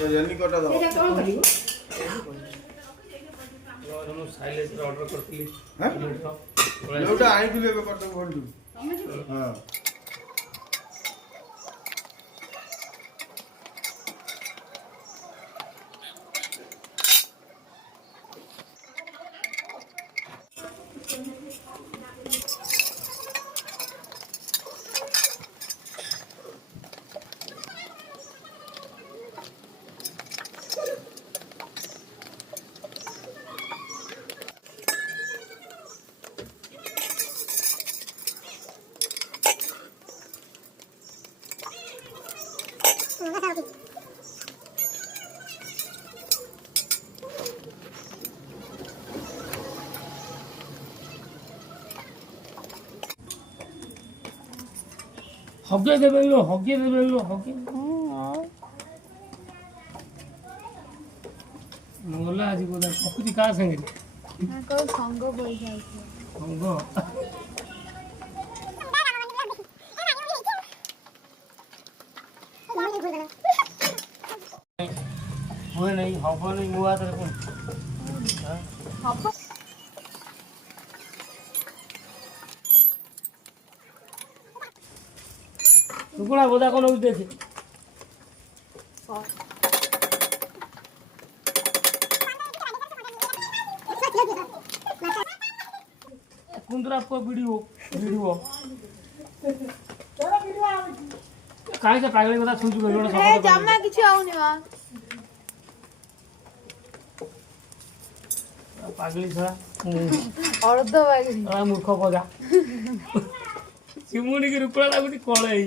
रेनी कोटा दो एटा कोन करियो हम साइलेंस ऑर्डर करथिली हां जोटा आई दिले करतो बोल दू हां हगे देबे लो हगे मोला आज बोला पकुती का संगे ना को संग बोल जाय संग होय नहीं हबो नहीं मुआ तर कोन हब टुकड़ा बोदा कोन उठे कुंदरा को वीडियो काहे से पागल কথা শুনছু গলো ए जम्मा किछ आउनी वा पागली छा अर्ध बागली आ मूर्ख पगा सुमुनी की रुपड़ा लागुती कळई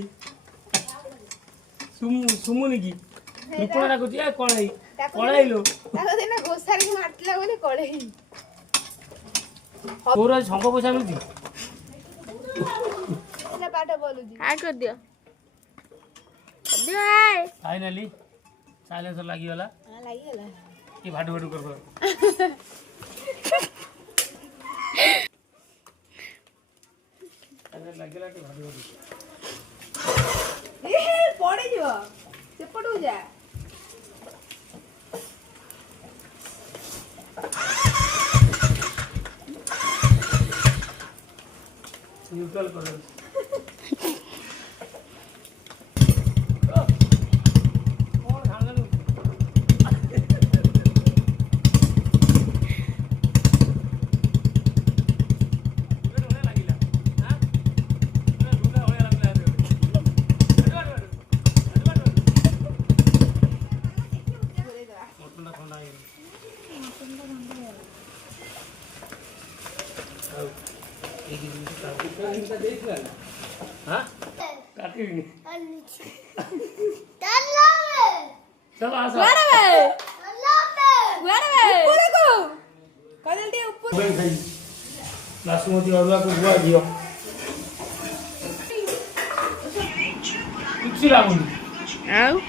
सुमुनी की रुपड़ा लागुती ए कळई कळईलो ताको देना गोसारी मारतला बोले कळे तोर संग पैसा मिलती ना पाठ बोलू जी हां कर दियो आय फाइनली साइलेंसर लागी वाला हां लागी गेला की भाडू भाडू कर अरे लागेला की भाडू भाडू ए पड़े जो सेपटू जा न्यूट्रल करो हाँ काटेंगे चलो आसा वेरे ऊपर को कदल दे ऊपर भाई भाई बासमती अरुआ को बुआ दियो कुछ लागुनी आउ